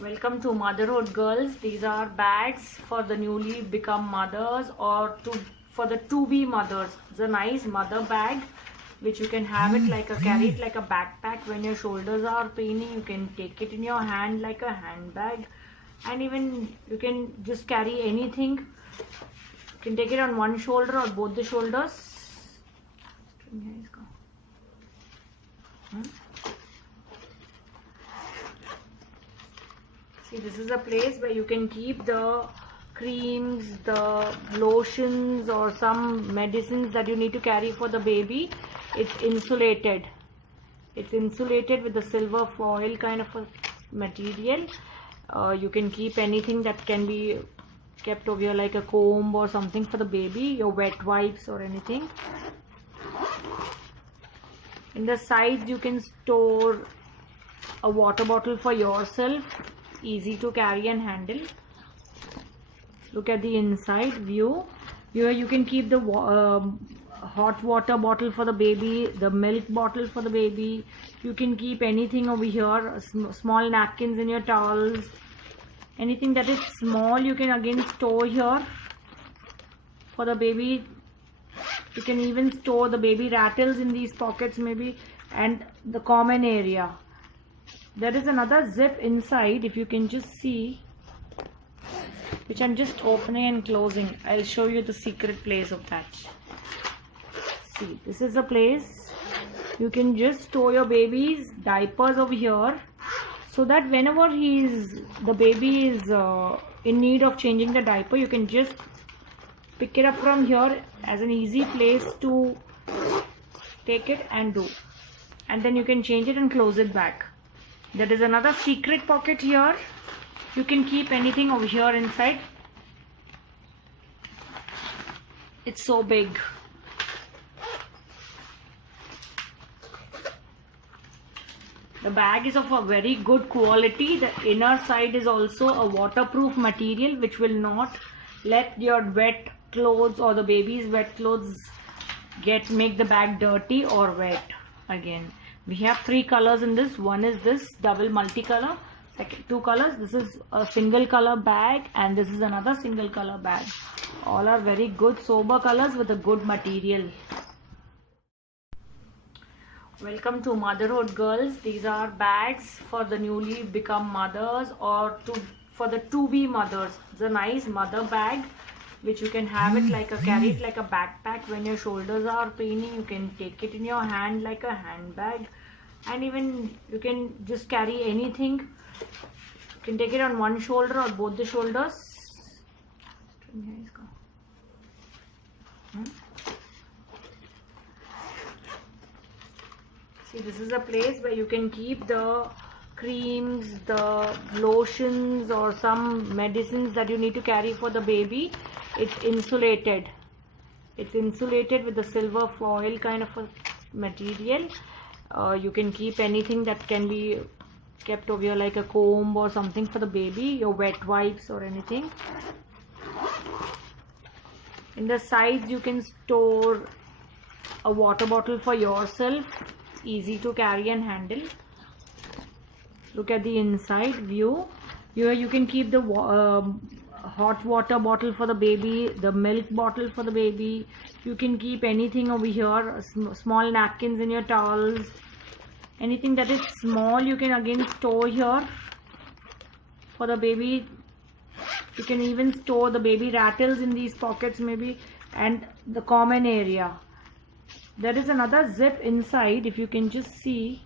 Welcome to Motherhood Girls. These are bags for the newly become mothers or for the to-be mothers. It's a nice mother bag which you can have it like carry it like a backpack when your shoulders are paining. You can take it in your hand like a handbag, and even you can just carry anything. You can take it on one shoulder or both the shoulders. See, this is a place where you can keep the creams, the lotions or some medicines that you need to carry for the baby. It's insulated. It's insulated with the silver foil kind of a material. You can keep anything that can be kept over here like a comb or something for the baby, your wet wipes or anything. In the sides you can store a water bottle for yourself, easy to carry and handle. Look at the inside view. Here you can keep the hot water bottle for the baby, the milk bottle for the baby. You can keep anything over here, small napkins in your towels. Anything that is small you can again store here for the baby. You can even store the baby rattles in these pockets maybe, and the common area. There is another zip inside, if you can just see, which I'm just opening and closing. I'll show you the secret place of that. See, this is a place you can just store your baby's diapers over here, so that whenever the baby is in need of changing the diaper, you can just pick it up from here as an easy place to take it and do, and then you can change it and close it back. There is another secret pocket here. You can keep anything over here inside. It's so big. The bag is of a very good quality. The inner side is also a waterproof material which will not let your wet clothes or the baby's wet clothes make the bag dirty or wet again. We have three colors in this. One is this double multicolor. Second, two colors. This is a single color bag and this is another single color bag. All are very good sober colors with a good material. Welcome to Motherhood Girls. These are bags for the newly become mothers or for the to-be mothers. It's a nice mother bag which you can have it like carry it like a backpack when your shoulders are paining. You can take it in your hand like a handbag, and even you can just carry anything. You can take it on one shoulder or both the shoulders. See, this is a place where you can keep the creams, the lotions or some medicines that you need to carry for the baby. It's insulated. It's insulated with the silver foil kind of a material. You can keep anything that can be kept over here like a comb or something for the baby, your wet wipes or anything. In the sides you can store a water bottle for yourself, easy to carry and handle. Look at the inside view. Here you can keep the hot water bottle for the baby, the milk bottle for the baby. You can keep anything over here, small napkins in your towels. Anything that is small you can again store here for the baby. You can even store the baby rattles in these pockets maybe, and the common area. There is another zip inside, if you can just see,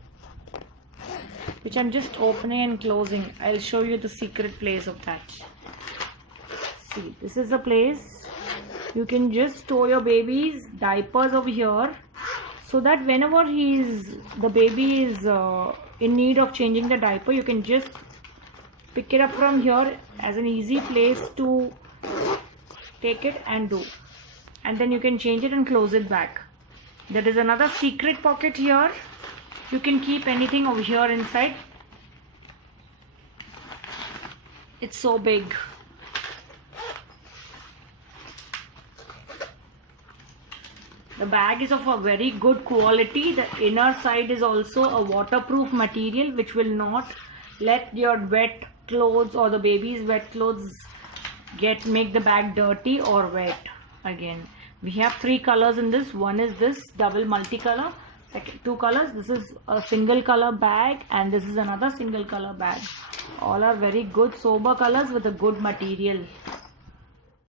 which I'm just opening and closing. I'll show you the secret place of that. See, this is a place you can just store your baby's diapers over here, so that whenever the baby is in need of changing the diaper, you can just pick it up from here as an easy place to take it and do, and then you can change it and close it back. There is another secret pocket here. You can keep anything over here inside. It's so big. The bag is of a very good quality. The inner side is also a waterproof material which will not let your wet clothes or the baby's wet clothes make the bag dirty or wet. Again, we have 3 colors in this. One is this double multicolor. Second, 2 colors. This is a single color bag and this is another single color bag. All are very good sober colors with a good material.